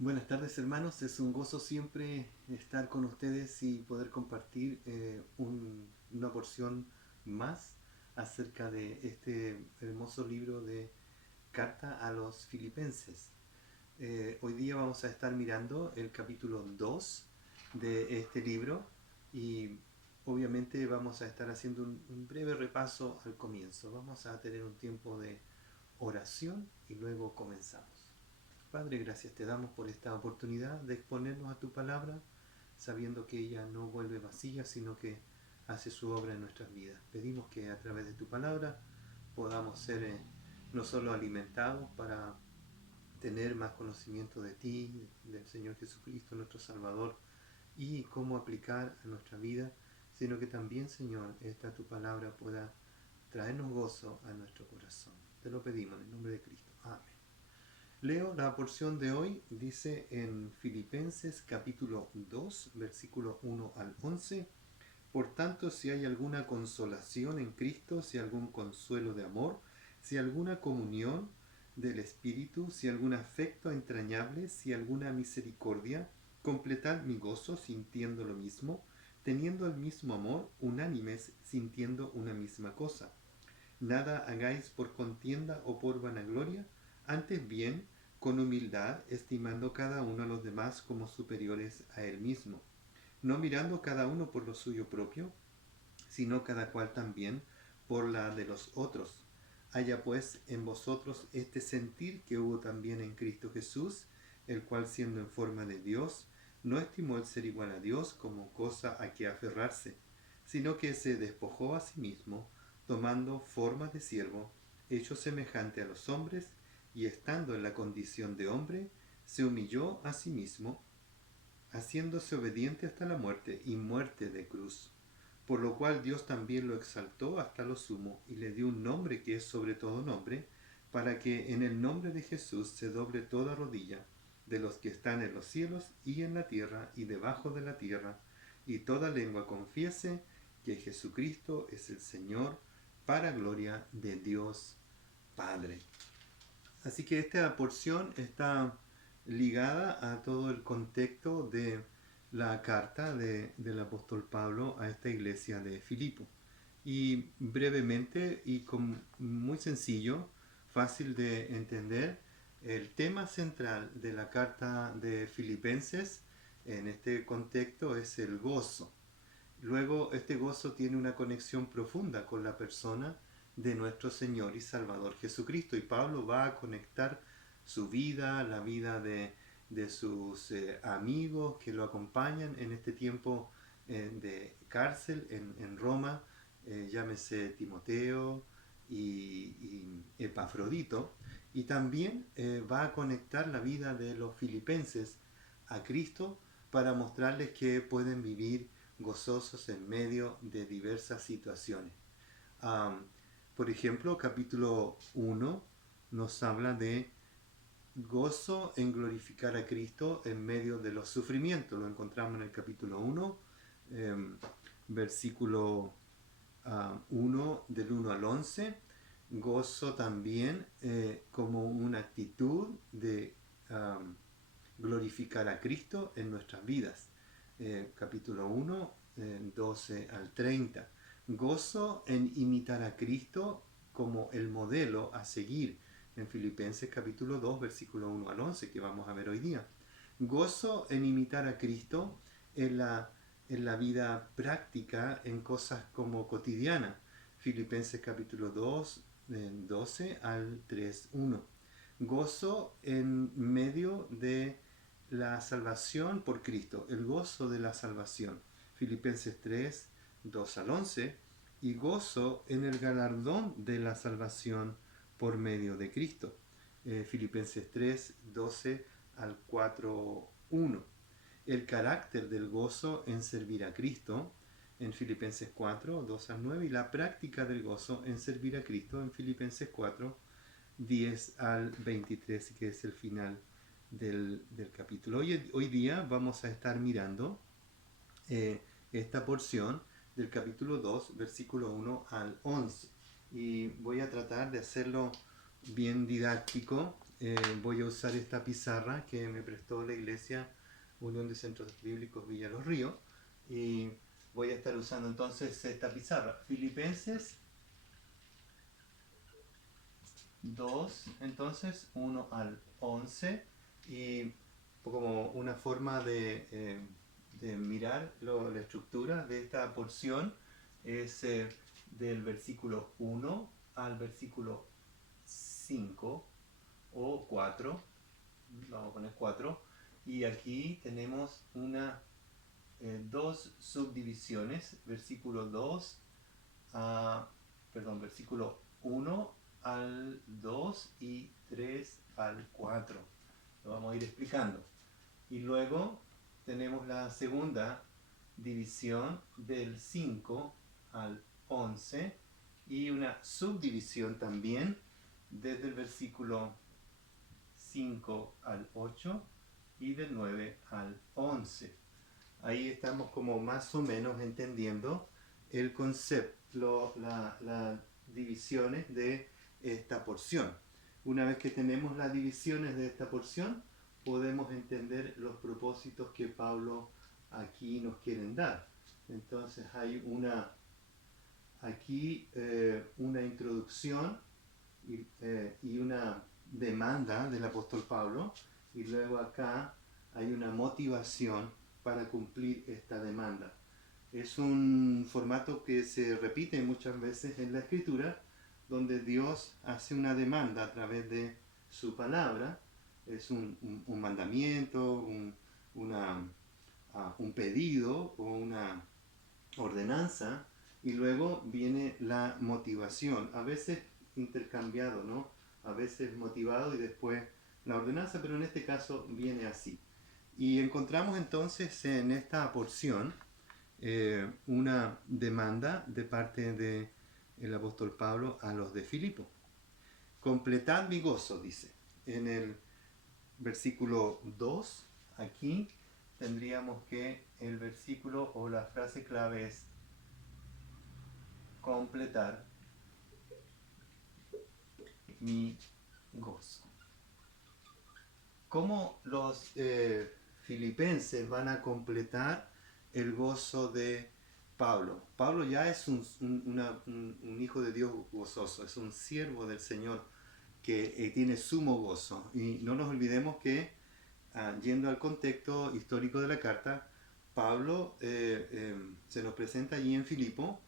Buenas tardes hermanos, es un gozo siempre estar con ustedes y poder compartir una porción más acerca de este hermoso libro de Carta a los Filipenses. Hoy día vamos a estar mirando el capítulo 2 de este libro y obviamente vamos a estar haciendo un breve repaso al comienzo. Vamos a tener un tiempo de oración y luego comenzamos. Padre, gracias te damos por esta oportunidad de exponernos a tu palabra, sabiendo que ella no vuelve vacía, sino que hace su obra en nuestras vidas. Pedimos que a través de tu palabra podamos ser no solo alimentados para tener más conocimiento de ti, del Señor Jesucristo, nuestro Salvador, y cómo aplicar a nuestra vida, sino que también, Señor, esta tu palabra pueda traernos gozo a nuestro corazón. Te lo pedimos en el nombre de Cristo. Amén. Leo la porción de hoy, dice en Filipenses capítulo 2, versículo 1 al 11. Por tanto, si hay alguna consolación en Cristo, si algún consuelo de amor, si alguna comunión del Espíritu, si algún afecto entrañable, si alguna misericordia, completad mi gozo sintiendo lo mismo, teniendo el mismo amor, unánimes, sintiendo una misma cosa. Nada hagáis por contienda o por vanagloria, antes bien, con humildad, estimando cada uno a los demás como superiores a él mismo, no mirando cada uno por lo suyo propio, sino cada cual también por la de los otros. Haya pues en vosotros este sentir que hubo también en Cristo Jesús, el cual siendo en forma de Dios, no estimó el ser igual a Dios como cosa a que aferrarse, sino que se despojó a sí mismo, tomando forma de siervo, hecho semejante a los hombres, y estando en la condición de hombre, se humilló a sí mismo, haciéndose obediente hasta la muerte y muerte de cruz. Por lo cual Dios también lo exaltó hasta lo sumo y le dio un nombre que es sobre todo nombre, para que en el nombre de Jesús se doble toda rodilla, de los que están en los cielos y en la tierra y debajo de la tierra, y toda lengua confiese que Jesucristo es el Señor, para gloria de Dios Padre. Así que esta porción está ligada a todo el contexto de la carta del apóstol Pablo a esta iglesia de Filipo. Y brevemente y muy sencillo, fácil de entender, el tema central de la carta de Filipenses en este contexto es el gozo. Luego, este gozo tiene una conexión profunda con la persona de nuestro Señor y Salvador Jesucristo. Y Pablo va a conectar su vida, la vida de sus amigos que lo acompañan en este tiempo de cárcel en Roma, llámese Timoteo y Epafrodito. Y también va a conectar la vida de los filipenses a Cristo para mostrarles que pueden vivir gozosos en medio de diversas situaciones. Um, por ejemplo, capítulo 1 nos habla de gozo en glorificar a Cristo en medio de los sufrimientos. Lo encontramos en el capítulo 1, versículo 1 del 1 al 11. Gozo también como una actitud de glorificar a Cristo en nuestras vidas. Capítulo 1, 12 al 30. Gozo en imitar a Cristo como el modelo a seguir en Filipenses capítulo 2, versículo 1 al 11, que vamos a ver hoy día. Gozo en imitar a Cristo en la vida práctica, en cosas como cotidianas. Filipenses capítulo 2, 12 al 3, 1. Gozo en medio de la salvación por Cristo, el gozo de la salvación. Filipenses 3, 2 al 11. Y gozo en el galardón de la salvación por medio de Cristo. Filipenses 3, 12 al 4, 1. El carácter del gozo en servir a Cristo en Filipenses 4, 2 al 9, y la práctica del gozo en servir a Cristo en Filipenses 4, 10 al 23, que es el final del capítulo. Hoy día vamos a estar mirando esta porción del capítulo 2, versículo 1 al 11. Y voy a tratar de hacerlo bien didáctico voy a usar esta pizarra que me prestó la iglesia Unión de Centros Bíblicos Villa Los Ríos, y voy a estar usando entonces esta pizarra. Filipenses 2, entonces 1 al 11, y como una forma de mirar la estructura de esta porción es del versículo 1 al versículo 5 o 4, vamos a poner 4, y aquí tenemos dos subdivisiones, versículo 2 versículo 1 al 2 y 3 al 4. Lo vamos a ir explicando. Y luego tenemos la segunda división del 5 al 11 y una subdivisión también desde el versículo 5 al 8 y del 9 al 11. Ahí estamos como más o menos entendiendo el concepto, las divisiones de esta porción. Una vez que tenemos las divisiones de esta porción, podemos entender los propósitos que Pablo aquí nos quieren dar. Entonces hay aquí una introducción y una demanda del apóstol Pablo, y luego acá hay una motivación para cumplir esta demanda. Es un formato que se repite muchas veces en la Escritura, donde Dios hace una demanda a través de su palabra. Es un mandamiento, un pedido o una ordenanza, y luego viene la motivación, a veces intercambiado, ¿no? A veces motivado y después la ordenanza, pero en este caso viene así. Y encontramos entonces en esta porción una demanda de parte del apóstol Pablo a los de Filipo. Completad mi gozo, dice. En el versículo 2, aquí tendríamos que el versículo o la frase clave es completar mi gozo. ¿Cómo los filipenses van a completar el gozo de Pablo? Pablo ya es un hijo de Dios gozoso, es un siervo del Señor que tiene sumo gozo. Y no nos olvidemos que, yendo al contexto histórico de la carta, Pablo se nos presenta allí en Filipo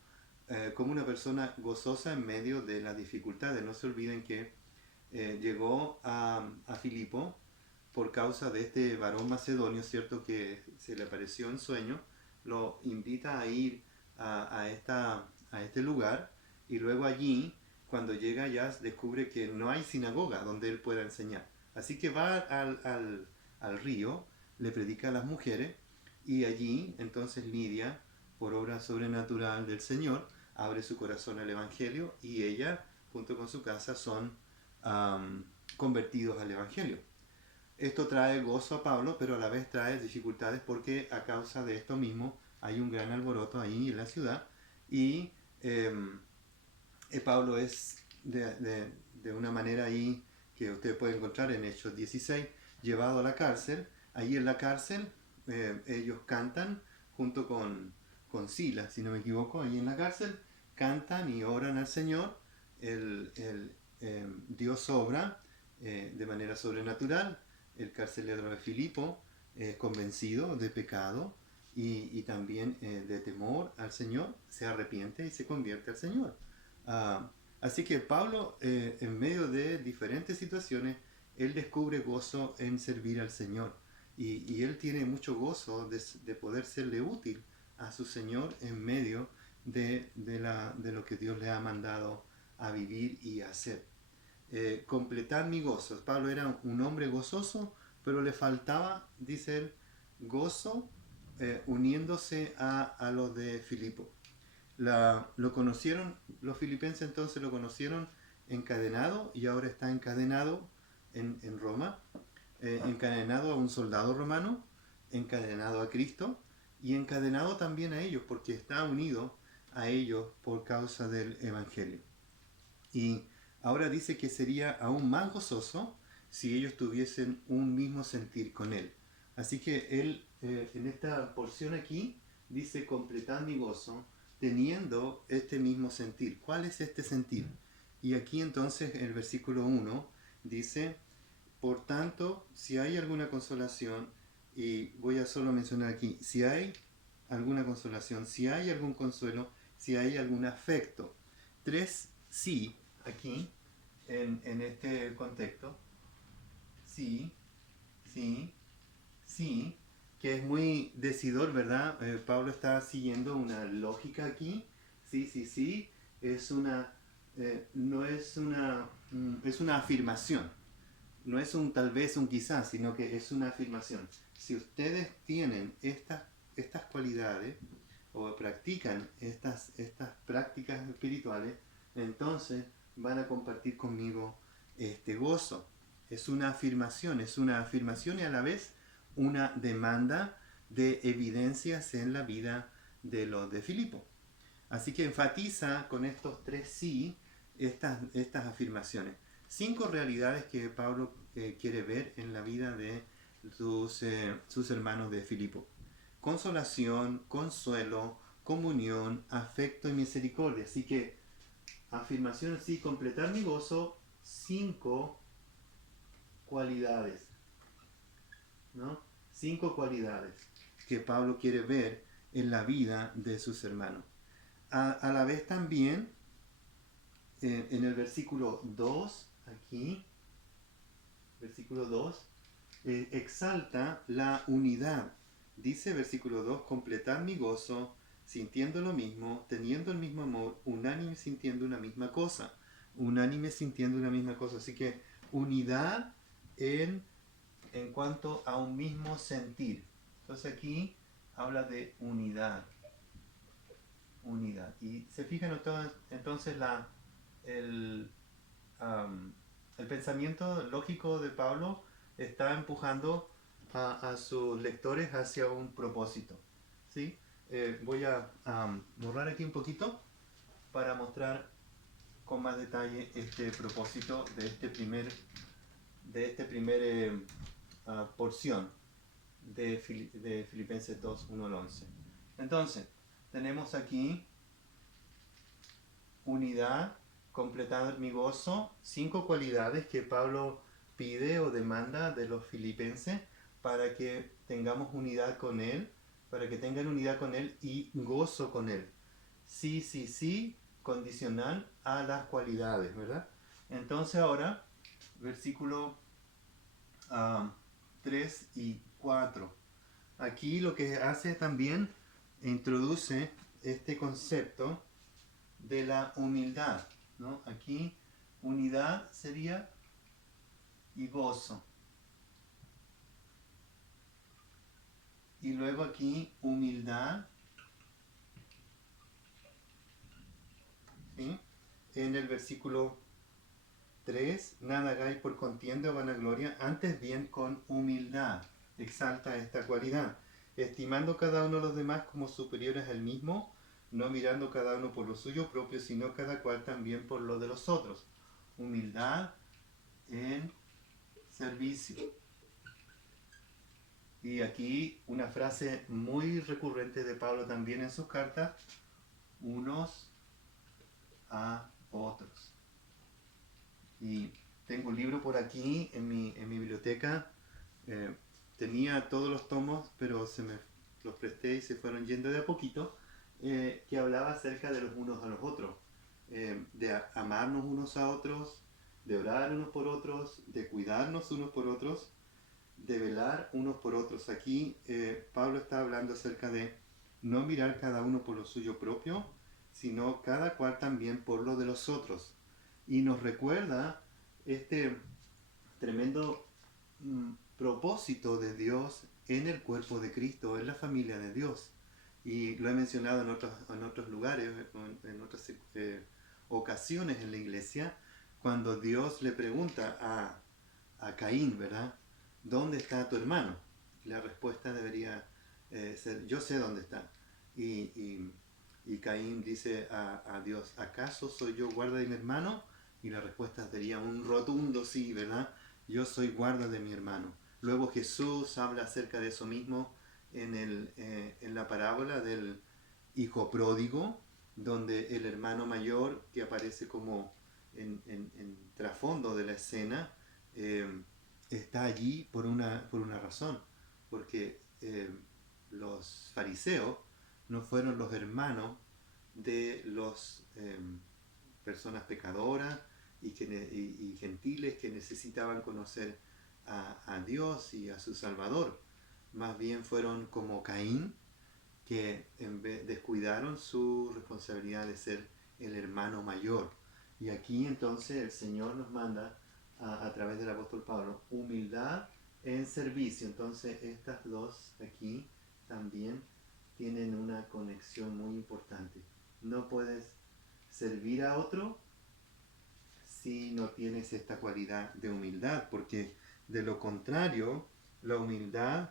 como una persona gozosa en medio de las dificultades. No se olviden que llegó a Filipo por causa de este varón macedonio, ¿cierto?, que se le apareció en sueño, lo invita a ir a este lugar, y luego allí, cuando llega ya, descubre que no hay sinagoga donde él pueda enseñar. Así que va al río, le predica a las mujeres, y allí entonces Lidia, por obra sobrenatural del Señor, abre su corazón al Evangelio, y ella, junto con su casa, son convertidos al Evangelio. Esto trae gozo a Pablo, pero a la vez trae dificultades, porque a causa de esto mismo hay un gran alboroto ahí en la ciudad, y Pablo es de una manera ahí que usted puede encontrar en Hechos 16, llevado a la cárcel. Allí en la cárcel ellos cantan junto con Silas, si no me equivoco, allí en la cárcel cantan y oran al Señor. Dios obra de manera sobrenatural. El carcelero de Filipo es convencido de pecado y también de temor al Señor, se arrepiente y se convierte al Señor. Así que Pablo, en medio de diferentes situaciones, él descubre gozo en servir al Señor, y él tiene mucho gozo de poder serle útil a su Señor en medio de lo que Dios le ha mandado a vivir y a hacer. Completar mi gozo. Pablo era un hombre gozoso, pero le faltaba, dice él, gozo uniéndose a los de Filipo. Lo conocieron, los filipenses entonces lo conocieron encadenado, y ahora está encadenado en Roma, encadenado a un soldado romano, encadenado a Cristo, y encadenado también a ellos, porque está unido a ellos por causa del Evangelio. Y ahora dice que sería aún más gozoso si ellos tuviesen un mismo sentir con Él. Así que Él, en esta porción aquí, dice, completad mi gozo, teniendo este mismo sentir. ¿Cuál es este sentir? Y aquí entonces el versículo 1 dice, por tanto, si hay alguna consolación, y voy a solo mencionar aquí, si hay alguna consolación, si hay algún consuelo, si hay algún afecto. Tres sí aquí, en este contexto. Sí, sí, sí, que es muy decidor, ¿verdad? Pablo está siguiendo una lógica aquí. Sí, sí, sí, es una, no es una, es una afirmación. No es un tal vez, un quizás, sino que es una afirmación. Si ustedes tienen estas cualidades o practican estas prácticas espirituales, entonces van a compartir conmigo este gozo. Es una afirmación y a la vez una demanda de evidencias en la vida de los de Filipo. Así que enfatiza con estos tres sí estas afirmaciones. 5 realidades que Pablo quiere ver en la vida de sus hermanos de Filipo. Consolación, consuelo, comunión, afecto y misericordia. Así que afirmación sí, completar mi gozo, 5 cualidades, ¿no? 5 cualidades que Pablo quiere ver en la vida de sus hermanos. A la vez también, en el versículo 2, aquí, versículo 2, exalta la unidad. Dice versículo 2, completad mi gozo, sintiendo lo mismo, teniendo el mismo amor, unánime sintiendo una misma cosa. Unánime sintiendo una misma cosa. Así que unidad en cuanto a un mismo sentir. Entonces aquí habla de unidad. Unidad. Y se fijan entonces el, el pensamiento lógico de Pablo está empujando a sus lectores hacia un propósito. ¿Sí? Voy a borrar aquí un poquito para mostrar con más detalle este propósito de este primer porción de Filipenses 2, 1 al 11. Entonces, tenemos aquí unidad, completar mi gozo, 5 cualidades que Pablo pide o demanda de los filipenses para que tengamos unidad con él, para que tengan unidad con él y gozo con él. Sí, sí, sí, condicional a las cualidades, ¿verdad? Entonces ahora, versículo 3 y 4. Aquí lo que hace también, introduce este concepto de la humildad, ¿no? Aquí unidad sería y gozo. Y luego aquí humildad, ¿sí? En el versículo 3, nada hagáis por contienda o vanagloria, antes bien con humildad. Exalta esta cualidad, estimando cada uno a los demás como superiores al mismo, no mirando cada uno por lo suyo propio, sino cada cual también por lo de los otros. Humildad en servicio. Y aquí una frase muy recurrente de Pablo también en sus cartas, unos a otros. Y tengo un libro por aquí en mi biblioteca, tenía todos los tomos, pero los presté y se fueron yendo de a poquito, que hablaba acerca de los unos a los otros, de amarnos unos a otros, de orar unos por otros, de cuidarnos unos por otros, de velar unos por otros. Aquí Pablo está hablando acerca de no mirar cada uno por lo suyo propio, sino cada cual también por lo de los otros. Y nos recuerda este tremendo propósito de Dios en el cuerpo de Cristo, en la familia de Dios. Y lo he mencionado en otros lugares, en otras ocasiones en la iglesia, cuando Dios le pregunta a Caín, ¿verdad? ¿Dónde está tu hermano? La respuesta debería ser, yo sé dónde está. Y Caín dice a Dios, ¿acaso soy yo guarda de mi hermano? Y la respuesta sería un rotundo sí, ¿verdad? yo soy guarda de mi hermano. Luego Jesús habla acerca de eso mismo en la parábola del hijo pródigo, donde el hermano mayor, que aparece como en trasfondo de la escena, eh, está allí por una razón, porque los fariseos no fueron los hermanos de las personas pecadoras y gentiles que necesitaban conocer a Dios y a su Salvador. Más bien fueron como Caín, que descuidaron su responsabilidad de ser el hermano mayor. Y aquí entonces el Señor nos manda a través del apóstol Pablo humildad en servicio. Entonces estas dos aquí también tienen una conexión muy importante. No puedes servir a otro si no tienes esta cualidad de humildad, porque de lo contrario, la humildad,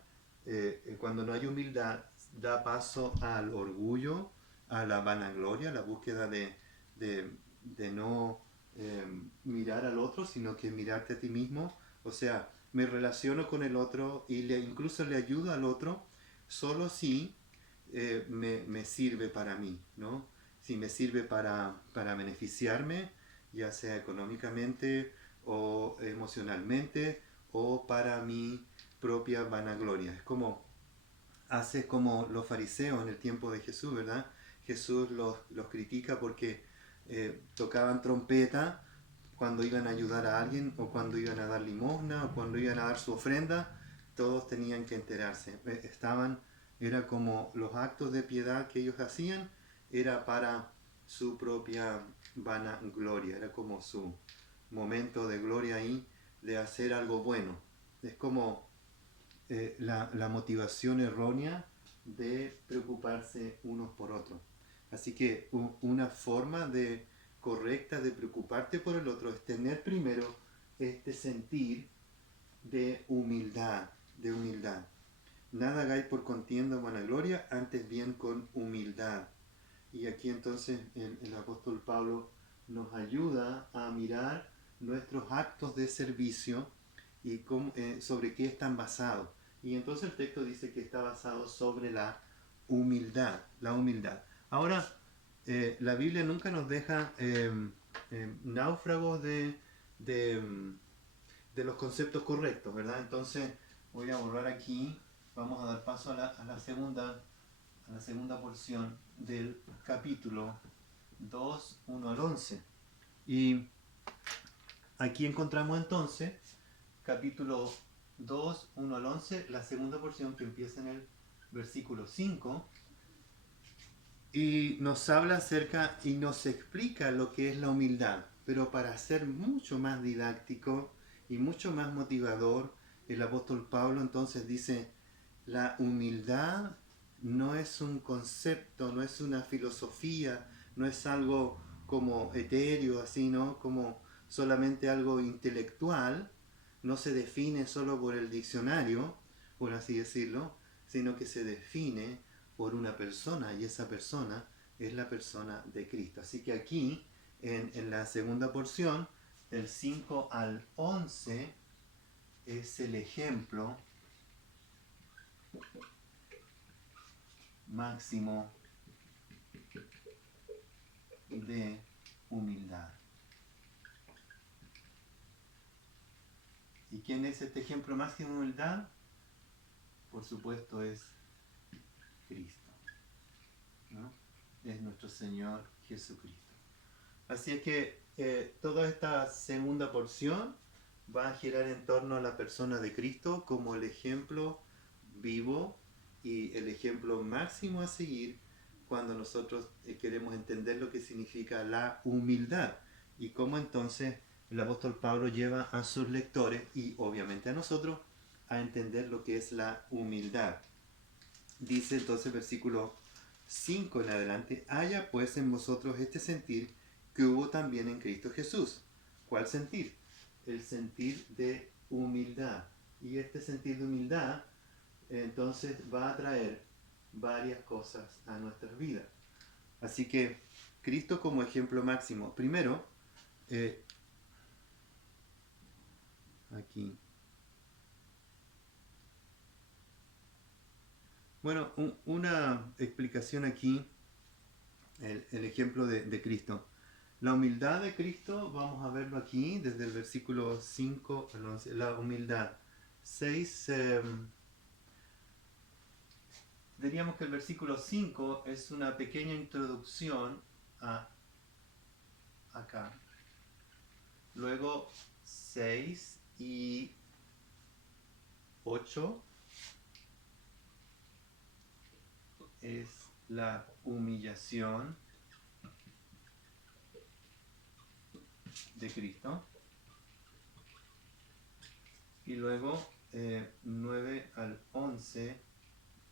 cuando no hay humildad, da paso al orgullo, a la vanagloria, a la búsqueda de no mirar al otro, sino que mirarte a ti mismo. O sea, me relaciono con el otro y incluso le ayudo al otro solo si me sirve para mí, ¿no? Si me sirve para beneficiarme, ya sea económicamente o emocionalmente o para mi propia vanagloria. Es como hace como los fariseos en el tiempo de Jesús, ¿verdad? Jesús los critica porque tocaban trompeta cuando iban a ayudar a alguien o cuando iban a dar limosna o cuando iban a dar su ofrenda, todos tenían que enterarse. Era como los actos de piedad que ellos hacían, era para su propia vanagloria, era como su momento de gloria ahí, de hacer algo bueno. Es como la motivación errónea de preocuparse unos por otros. Así que una forma correcta de preocuparte por el otro es tener primero este sentir de humildad, de humildad. Nada hagáis por contienda o vanagloria, antes bien con humildad. Y aquí entonces el apóstol Pablo nos ayuda a mirar nuestros actos de servicio y sobre qué están basados. Y entonces el texto dice que está basado sobre la humildad, la humildad. Ahora, la Biblia nunca nos deja náufragos de, de los conceptos correctos, ¿verdad? Entonces voy a borrar aquí, vamos a dar paso a la segunda porción del capítulo 2, 1 al 11. Y aquí encontramos entonces, capítulo 2, 1 al 11, la segunda porción que empieza en el versículo 5 y nos habla acerca y nos explica lo que es la humildad, pero para ser mucho más didáctico y mucho más motivador, el apóstol Pablo entonces dice, la humildad no es un concepto, no es una filosofía, no es algo como etéreo, así, ¿no? Como solamente algo intelectual, no se define solo por el diccionario, por así decirlo, sino que se define por una persona y esa persona es la persona de Cristo. Así que aquí, en la segunda porción, del 5 al 11, es el ejemplo máximo de humildad. ¿Y quién es este ejemplo máximo de humildad? Por supuesto es Cristo, ¿no? Es nuestro Señor Jesucristo. Así es que toda esta segunda porción va a girar en torno a la persona de Cristo como el ejemplo vivo y el ejemplo máximo a seguir cuando nosotros queremos entender lo que significa la humildad y cómo entonces el apóstol Pablo lleva a sus lectores y obviamente a nosotros a entender lo que es la humildad. Dice entonces versículo 5 en adelante, haya pues en vosotros este sentir que hubo también en Cristo Jesús. ¿Cuál sentir? El sentir de humildad. Y este sentir de humildad entonces va a traer varias cosas a nuestras vidas. Así que Cristo como ejemplo máximo. Primero, aquí. Bueno, una explicación aquí, el ejemplo de Cristo. La humildad de Cristo, vamos a verlo aquí desde el versículo 5 al 11. La humildad. 6, diríamos que el versículo 5 es una pequeña introducción a acá. Luego 6 y 8 es la humillación de Cristo. Y luego 9 al 11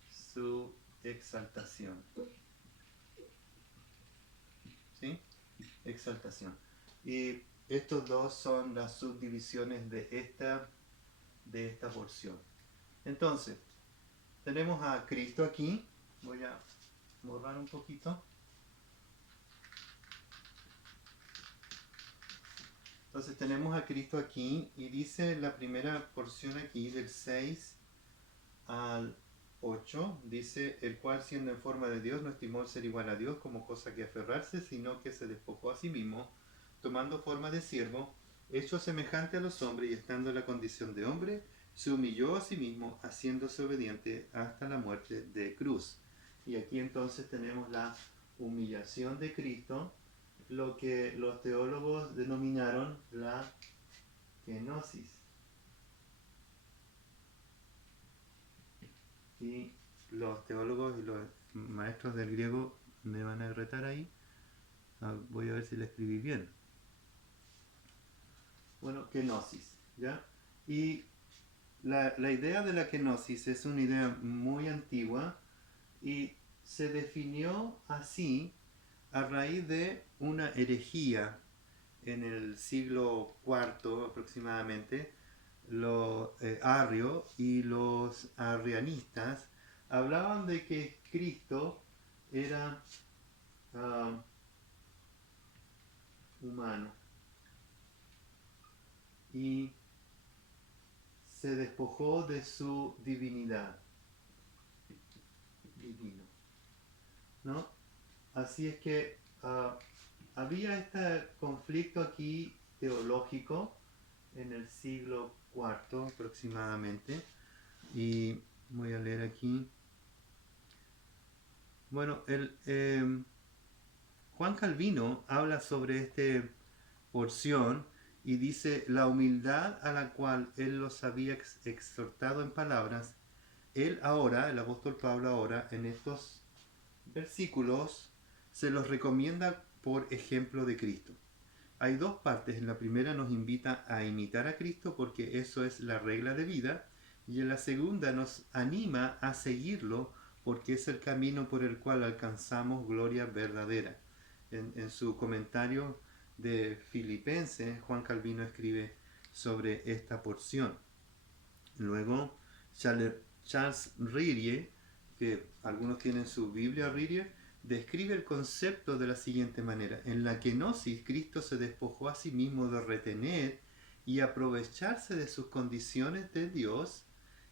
su exaltación. ¿Sí? Exaltación. Y estos dos son las subdivisiones de esta porción. Entonces, tenemos a Cristo aquí. Voy a borrar un poquito. Entonces tenemos a Cristo aquí y dice la primera porción aquí del 6 al 8, dice, el cual siendo en forma de Dios no estimó el ser igual a Dios como cosa que aferrarse, sino que se despojó a sí mismo, tomando forma de siervo, hecho semejante a los hombres y estando en la condición de hombre, se humilló a sí mismo, haciéndose obediente hasta la muerte de cruz. Y aquí entonces tenemos la humillación de Cristo, lo que los teólogos denominaron la kenosis. Y los teólogos y los maestros del griego me van a retar ahí. Voy a ver si la escribí bien. Bueno, kenosis, ¿ya? Y la idea de la kenosis es una idea muy antigua y se definió así a raíz de una herejía en el siglo IV aproximadamente. Los arrios y los arrianistas hablaban de que Cristo era humano y se despojó de su divinidad, divino, ¿no? Así es que había este conflicto aquí teológico en el siglo IV aproximadamente, y voy a leer aquí. Bueno, Juan Calvino habla sobre esta porción y dice, la humildad a la cual él los había exhortado en palabras, él ahora, el apóstol Pablo ahora, en estos versículos, se los recomienda por ejemplo de Cristo. Hay dos partes. En la primera nos invita a imitar a Cristo porque eso es la regla de vida, y en la segunda nos anima a seguirlo porque es el camino por el cual alcanzamos gloria verdadera. En su comentario de Filipenses, Juan Calvino escribe sobre esta porción. Luego, Charles Ryrie, que algunos tienen su Biblia Ryrie, describe el concepto de la siguiente manera. En la kenosis, Cristo se despojó a sí mismo de retener y aprovecharse de sus condiciones de Dios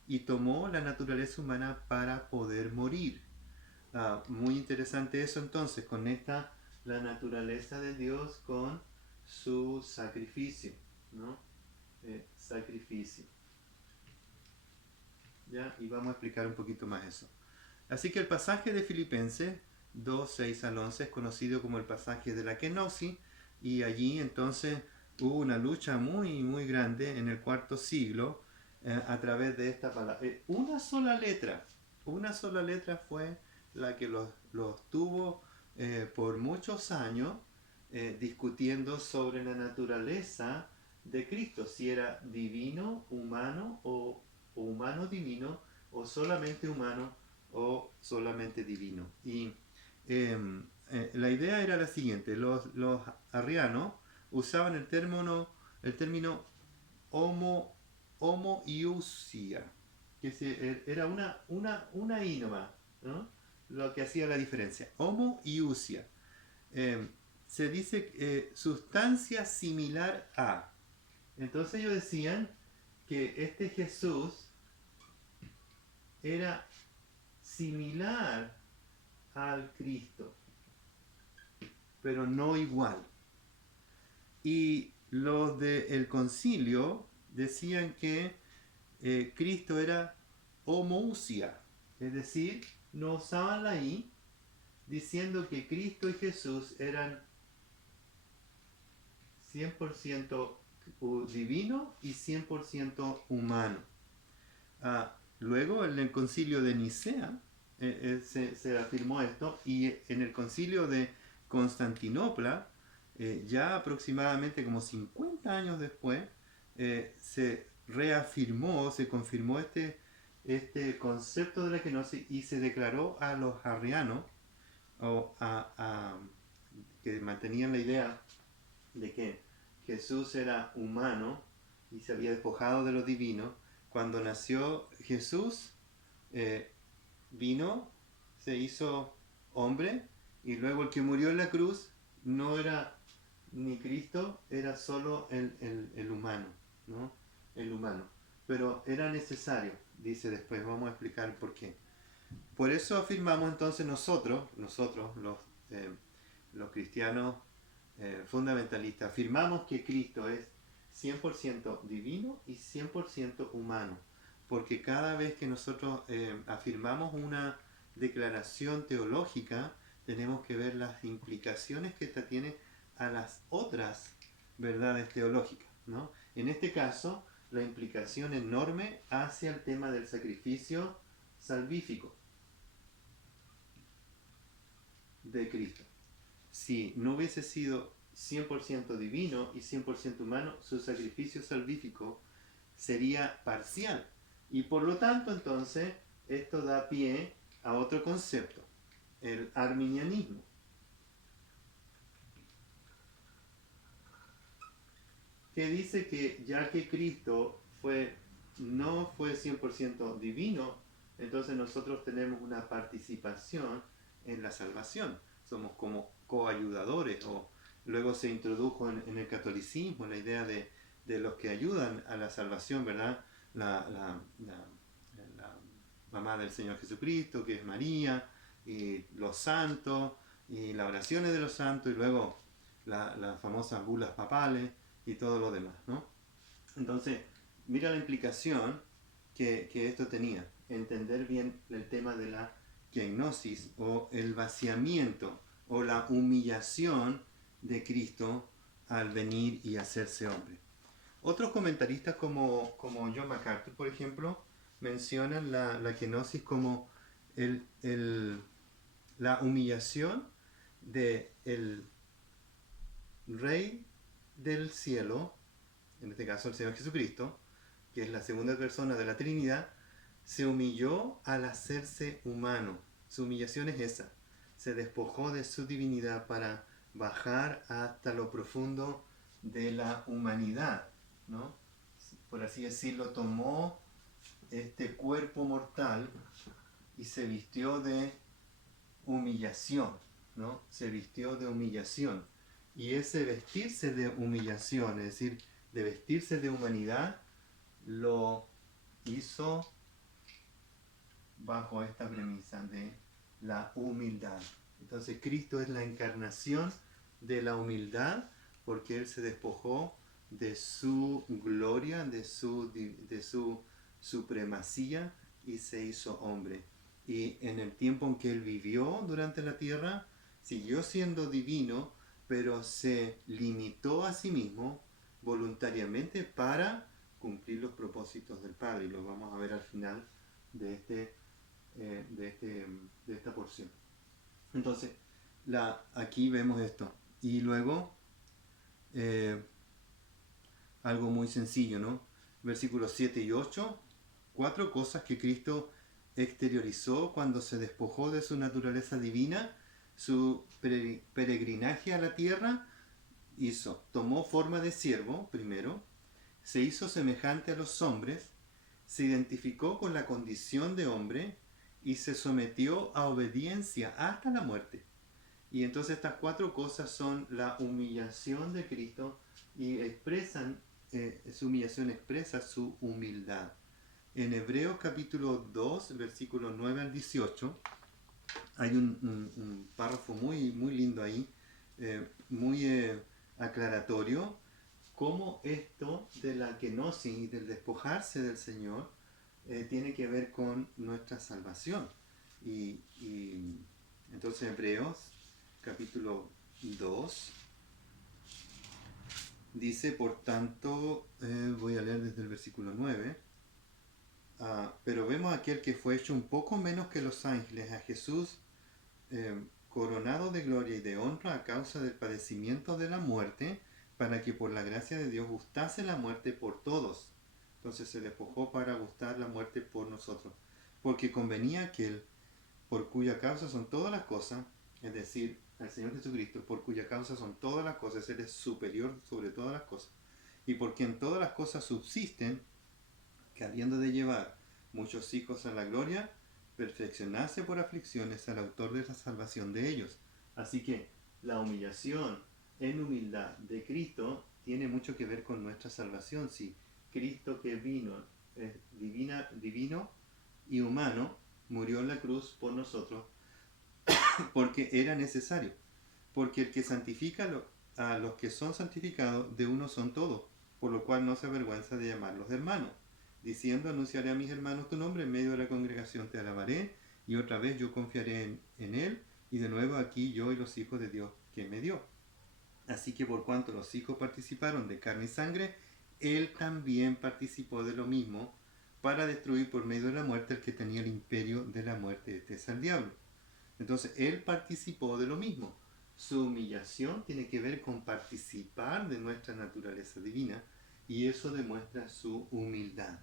y tomó la naturaleza humana para poder morir. Muy interesante eso. Entonces conecta la naturaleza de Dios con su sacrificio, ¿no? Sacrificio. ¿Ya? Y vamos a explicar un poquito más eso. Así que el pasaje de Filipenses 2, 6 al 11 es conocido como el pasaje de la kenosis, y allí entonces hubo una lucha muy muy grande en el IV siglo a través de esta palabra. Una sola letra fue la que los tuvo por muchos años discutiendo sobre la naturaleza de Cristo, si era divino, humano o humano divino, o solamente humano o solamente divino. Y la idea era la siguiente: los arrianos usaban el término homoiousia, que era una ínoma, ¿no? Lo que hacía la diferencia. Homoiousia. Se dice sustancia similar a. Entonces ellos decían que este Jesús era similar al Cristo, pero no igual. Y los del concilio decían que Cristo era homoousia, es decir, no usaban la I, diciendo que Cristo y Jesús eran 100% divino y 100% humano. Luego en el concilio de Nicea se afirmó esto, y en el concilio de Constantinopla, ya aproximadamente como 50 años después, se reafirmó, se confirmó este concepto de la kenosis y se declaró a los arrianos, o que mantenían la idea de que Jesús era humano y se había despojado de lo divino. Cuando nació Jesús, vino, se hizo hombre, y luego el que murió en la cruz no era ni Cristo, era solo el humano, ¿no? El humano. Pero era necesario, dice después, vamos a explicar por qué. Por eso afirmamos entonces nosotros los cristianos fundamentalistas, afirmamos que Cristo es 100% divino y 100% humano, porque cada vez que nosotros afirmamos una declaración teológica, tenemos que ver las implicaciones que esta tiene a las otras verdades teológicas, ¿no? En este caso, la implicación enorme hacia el tema del sacrificio salvífico de Cristo. Si no hubiese sido 100% divino y 100% humano, su sacrificio salvífico sería parcial. Y por lo tanto, entonces, esto da pie a otro concepto, el arminianismo, que dice que ya que Cristo no fue 100% divino, entonces nosotros tenemos una participación en la salvación. Somos como coayudadores, o luego se introdujo en el catolicismo la idea de los que ayudan a la salvación, ¿verdad? La mamá del Señor Jesucristo, que es María, y los santos, y las oraciones de los santos, y luego las famosas bulas papales y todo lo demás, ¿no? Entonces, mira la implicación que esto tenía, entender bien el tema de la kenosis, o el vaciamiento o la humillación de Cristo al venir y hacerse hombre. Otros comentaristas como John MacArthur, por ejemplo, mencionan la kenosis como la humillación del Rey del cielo, en este caso el Señor Jesucristo, que es la segunda persona de la Trinidad, se humilló al hacerse humano. Su humillación es esa. Se despojó de su divinidad para bajar hasta lo profundo de la humanidad, ¿no? Por así decirlo, tomó este cuerpo mortal y se vistió de humillación, ¿no? Se vistió de humillación. Y ese vestirse de humillación, es decir, de vestirse de humanidad, lo hizo bajo esta premisa de la humildad. Entonces Cristo es la encarnación de la humildad, porque Él se despojó de su gloria, de su supremacía, y se hizo hombre. Y en el tiempo en que Él vivió durante la tierra, siguió siendo divino, pero se limitó a sí mismo voluntariamente para cumplir los propósitos del Padre, y lo vamos a ver al final de esta porción. Entonces, aquí vemos esto. Y luego, algo muy sencillo, ¿no? Versículos 7 y 8, 4 cosas que Cristo exteriorizó cuando se despojó de su naturaleza divina, su peregrinaje a la tierra. Tomó forma de siervo, primero, se hizo semejante a los hombres, se identificó con la condición de hombre y se sometió a obediencia hasta la muerte. Y entonces estas 4 cosas son la humillación de Cristo y expresan su humillación expresa su humildad. En Hebreos capítulo 2, versículos 9 al 18, hay un párrafo muy, muy lindo ahí, muy aclaratorio, cómo esto de la kenosis y del despojarse del Señor tiene que ver con nuestra salvación. Y entonces Hebreos capítulo 2 dice, por tanto, voy a leer desde el versículo 9, pero vemos a aquel que fue hecho un poco menos que los ángeles, a Jesús, coronado de gloria y de honra a causa del padecimiento de la muerte, para que por la gracia de Dios gustase la muerte por todos. Entonces se despojó para gustar la muerte por nosotros, porque convenía aquel por cuya causa son todas las cosas, es decir, al Señor Jesucristo, por cuya causa son todas las cosas, Él es superior sobre todas las cosas, y por quien todas las cosas subsisten, que habiendo de llevar muchos hijos a la gloria, perfeccionarse por aflicciones al autor de la salvación de ellos. Así que la humillación en humildad de Cristo tiene mucho que ver con nuestra salvación. Si Cristo que vino, divino y humano, murió en la cruz por nosotros porque era necesario. Porque el que santifica a los que son santificados, de uno son todos, por lo cual no se avergüenza de llamarlos hermanos, diciendo, anunciaré a mis hermanos tu nombre, en medio de la congregación te alabaré, y otra vez yo confiaré en él, y de nuevo aquí yo y los hijos de Dios que me dio. Así que por cuanto los hijos participaron de carne y sangre, él también participó de lo mismo, para destruir por medio de la muerte el que tenía el imperio de la muerte, este es el diablo. Entonces, él participó de lo mismo. Su humillación tiene que ver con participar de nuestra naturaleza divina, y eso demuestra su humildad.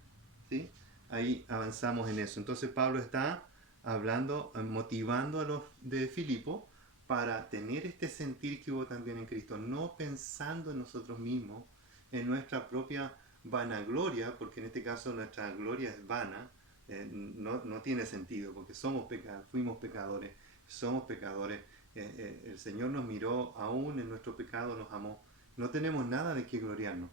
¿Sí? Ahí avanzamos en eso. Entonces Pablo está hablando, motivando a los de Filipo para tener este sentir que hubo también en Cristo, no pensando en nosotros mismos, en nuestra propia vanagloria, porque en este caso nuestra gloria es vana, no tiene sentido, porque fuimos pecadores, somos pecadores, el Señor nos miró aún en nuestro pecado, nos amó, no tenemos nada de qué gloriarnos.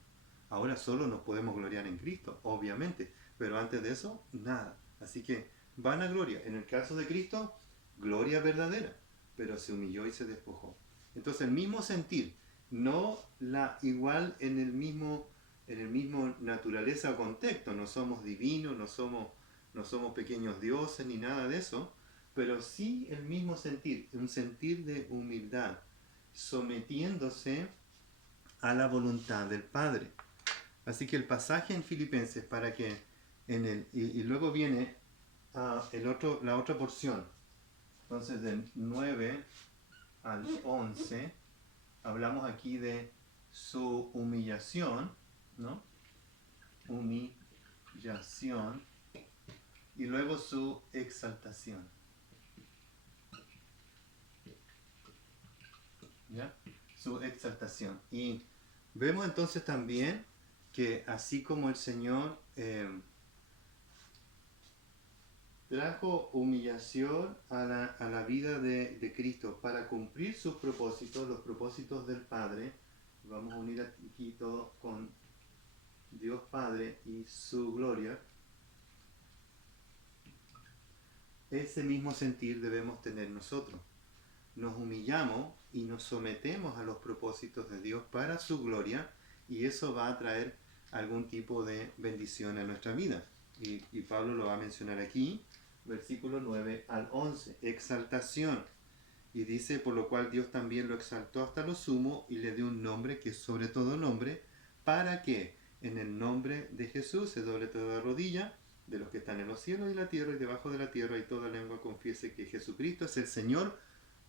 Ahora solo nos podemos gloriar en Cristo, obviamente, pero antes de eso, nada. Así que vanagloria. En el caso de Cristo, gloria verdadera, pero se humilló y se despojó. Entonces el mismo sentir, no la igual en el mismo naturaleza o contexto, no somos divinos, no somos pequeños dioses ni nada de eso, pero sí el mismo sentir, un sentir de humildad, sometiéndose a la voluntad del Padre. Así que el pasaje en Filipenses, para que y luego viene la otra porción. Entonces del 9 al 11 hablamos aquí de su humillación, ¿no? Humillación, y luego su exaltación. ¿Ya? Su exaltación. Y vemos entonces también que así como el Señor trajo humillación a la vida de Cristo para cumplir sus propósitos, los propósitos del Padre, vamos a unir aquí todo con Dios Padre y su gloria, ese mismo sentir debemos tener nosotros. Nos humillamos y nos sometemos a los propósitos de Dios para su gloria, y eso va a traer algún tipo de bendición a nuestra vida. Y Pablo lo va a mencionar aquí, versículo 9 al 11, exaltación. Y dice, por lo cual Dios también lo exaltó hasta lo sumo y le dio un nombre que es sobre todo nombre, para que en el nombre de Jesús se doble toda rodilla de los que están en los cielos y la tierra y debajo de la tierra, y toda lengua confiese que Jesucristo es el Señor,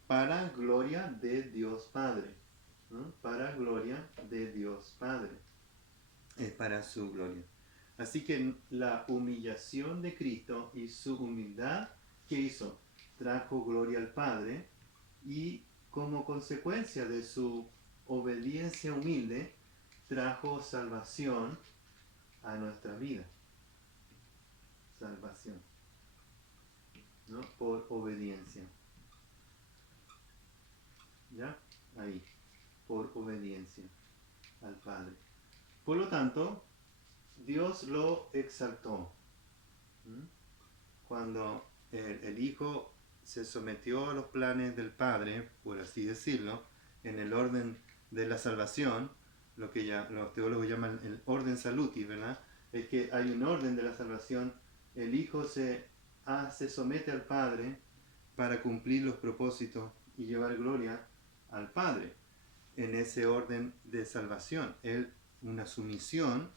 para gloria de Dios Padre. ¿No? Para gloria de Dios Padre. Es para su gloria. Así que la humillación de Cristo y su humildad, ¿qué hizo? Trajo gloria al Padre, y como consecuencia de su obediencia humilde, trajo salvación a nuestra vida. Salvación, ¿no? Por obediencia. ¿Ya? Ahí. Por obediencia al Padre. Por lo tanto, Dios lo exaltó. ¿Mm? Cuando el Hijo se sometió a los planes del Padre, por así decirlo, en el orden de la salvación, lo que ya los teólogos llaman el orden salutis, ¿verdad? Es que hay un orden de la salvación, el Hijo se somete al Padre para cumplir los propósitos y llevar gloria al Padre en ese orden de salvación. Una sumisión,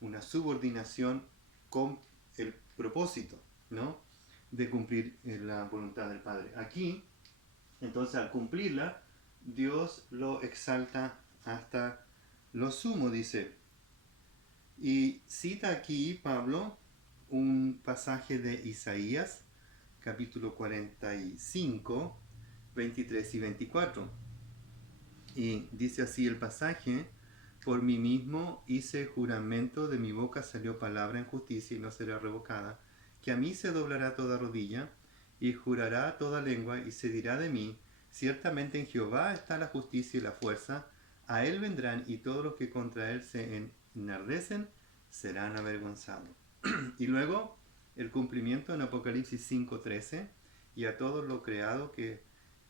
una subordinación con el propósito, ¿no?, de cumplir la voluntad del Padre. Aquí, entonces, al cumplirla, Dios lo exalta hasta lo sumo, dice. Y cita aquí Pablo un pasaje de Isaías, capítulo 45, 23 y 24. Y dice así el pasaje: por mí mismo hice juramento, de mi boca salió palabra en justicia y no será revocada, que a mí se doblará toda rodilla y jurará toda lengua y se dirá de mí: ciertamente en Jehová está la justicia y la fuerza, a él vendrán y todos los que contra él se enardecen serán avergonzados. Y luego el cumplimiento en Apocalipsis 5:13: y a todo lo creado que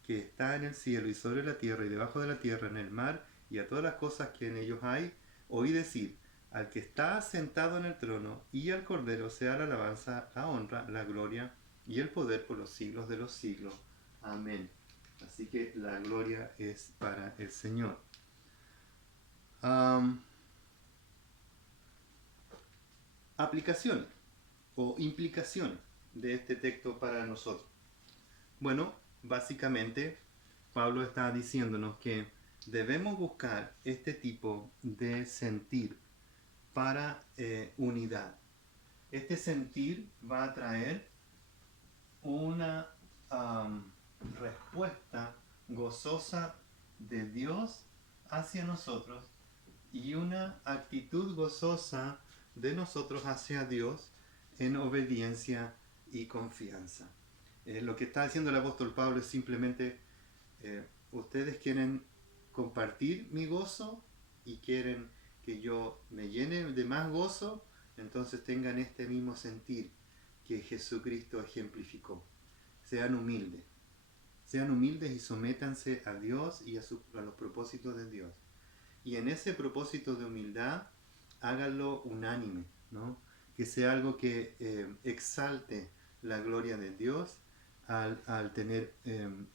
está en el cielo y sobre la tierra y debajo de la tierra, en el mar, y a todas las cosas que en ellos hay, oí decir: al que está sentado en el trono y al Cordero sea la alabanza, la honra, la gloria y el poder por los siglos de los siglos. Amén. Así que la gloria es para el Señor. Aplicaciones o implicaciones de este texto para nosotros. Bueno, básicamente Pablo está diciéndonos que debemos buscar este tipo de sentir para unidad. Este sentir va a traer una respuesta gozosa de Dios hacia nosotros y una actitud gozosa de nosotros hacia Dios en obediencia y confianza. Lo que está diciendo el apóstol Pablo es simplemente: ustedes quieren compartir mi gozo y quieren que yo me llene de más gozo, entonces tengan este mismo sentir que Jesucristo ejemplificó. Sean humildes y sométanse a Dios y a los propósitos de Dios. Y en ese propósito de humildad, háganlo unánime, ¿no? Que sea algo que exalte la gloria de Dios al tener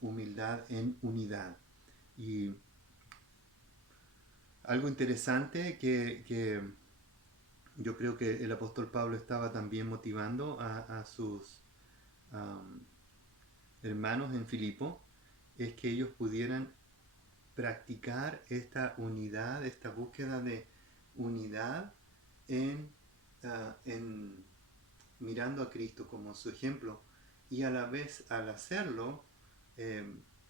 humildad en unidad. Y algo interesante que yo creo que el apóstol Pablo estaba también motivando a sus hermanos en Filipo, es que ellos pudieran practicar esta unidad, esta búsqueda de unidad en mirando a Cristo como su ejemplo, y a la vez, al hacerlo,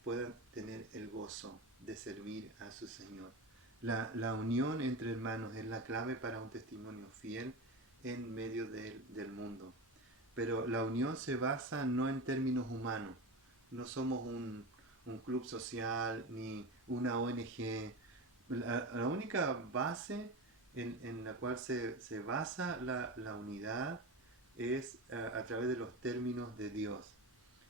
puedan tener el gozo de servir a su Señor. La unión entre hermanos es la clave para un testimonio fiel en medio del mundo. Pero la unión se basa no en términos humanos. No somos un club social ni una ONG. La única base en la cual se basa la unidad es a través de los términos de Dios.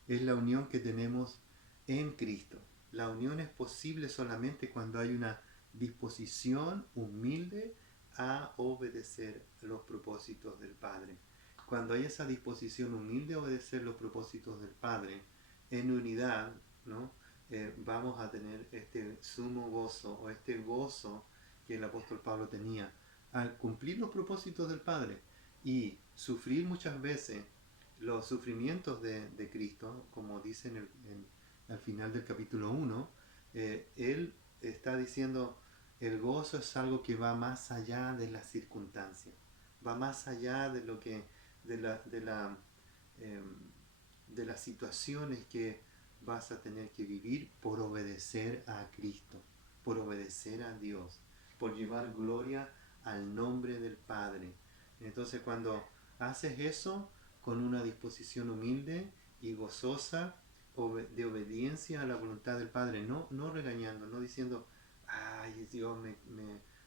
Es la unión que tenemos en Cristo. La unión es posible solamente cuando hay una disposición humilde a obedecer los propósitos del Padre. Cuando hay esa disposición humilde a obedecer los propósitos del Padre en unidad, ¿no? Vamos a tener este sumo gozo, o este gozo que el apóstol Pablo tenía al cumplir los propósitos del Padre y sufrir muchas veces los sufrimientos de Cristo, como dice al final del capítulo 1. Él está diciendo: el gozo es algo que va más allá de las circunstancias, va más allá de lo que de las situaciones que vas a tener que vivir por obedecer a Cristo, por obedecer a Dios, por llevar gloria al nombre del Padre. Entonces, cuando haces eso con una disposición humilde y gozosa de obediencia a la voluntad del Padre, no regañando, no diciendo: ay, Dios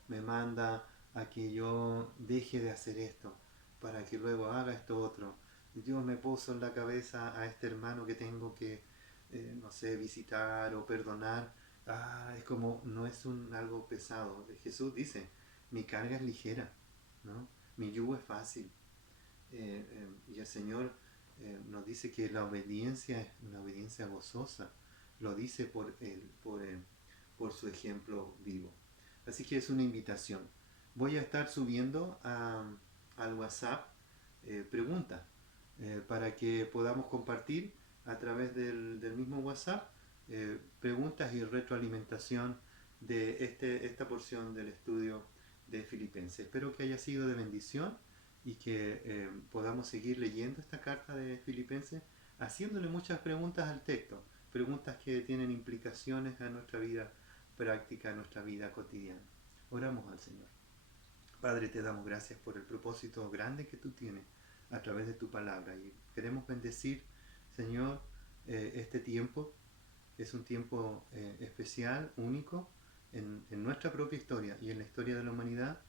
me manda a que yo deje de hacer esto, para que luego haga esto otro. Dios me puso en la cabeza a este hermano que tengo que, no sé, visitar o perdonar. Es como, no es algo pesado. Jesús dice, mi carga es ligera, ¿no? Mi yugo es fácil. Y el Señor nos dice que la obediencia es una obediencia gozosa. Lo dice por su ejemplo vivo. Así que es una invitación. Voy a estar subiendo al WhatsApp preguntas para que podamos compartir a través del mismo WhatsApp preguntas y retroalimentación de esta porción del estudio de Filipenses. Espero que haya sido de bendición y que podamos seguir leyendo esta carta de Filipenses, haciéndole muchas preguntas al texto, preguntas que tienen implicaciones a nuestra vida práctica, a nuestra vida cotidiana. Oramos al Señor. Padre, te damos gracias por el propósito grande que tú tienes a través de tu palabra y queremos bendecir, Señor, este tiempo. Es un tiempo especial, único, en nuestra propia historia y en la historia de la humanidad,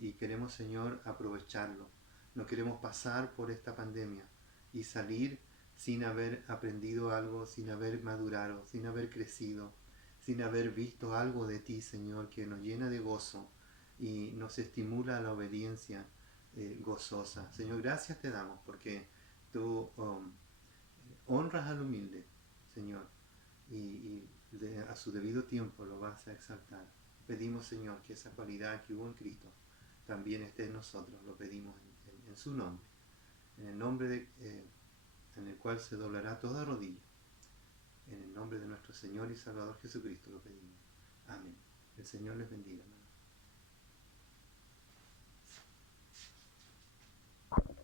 y queremos, Señor, aprovecharlo. No queremos pasar por esta pandemia y salir sin haber aprendido algo, sin haber madurado, sin haber crecido, sin haber visto algo de ti, Señor, que nos llena de gozo y nos estimula a la obediencia gozosa. Señor, gracias te damos porque tú honras al humilde, Señor, y a su debido tiempo lo vas a exaltar. Pedimos, Señor, que esa cualidad que hubo en Cristo también esté en nosotros. Lo pedimos en su nombre, en el nombre en el cual se doblará toda rodilla. En el nombre de nuestro Señor y Salvador Jesucristo lo pedimos. Amén. El Señor les bendiga.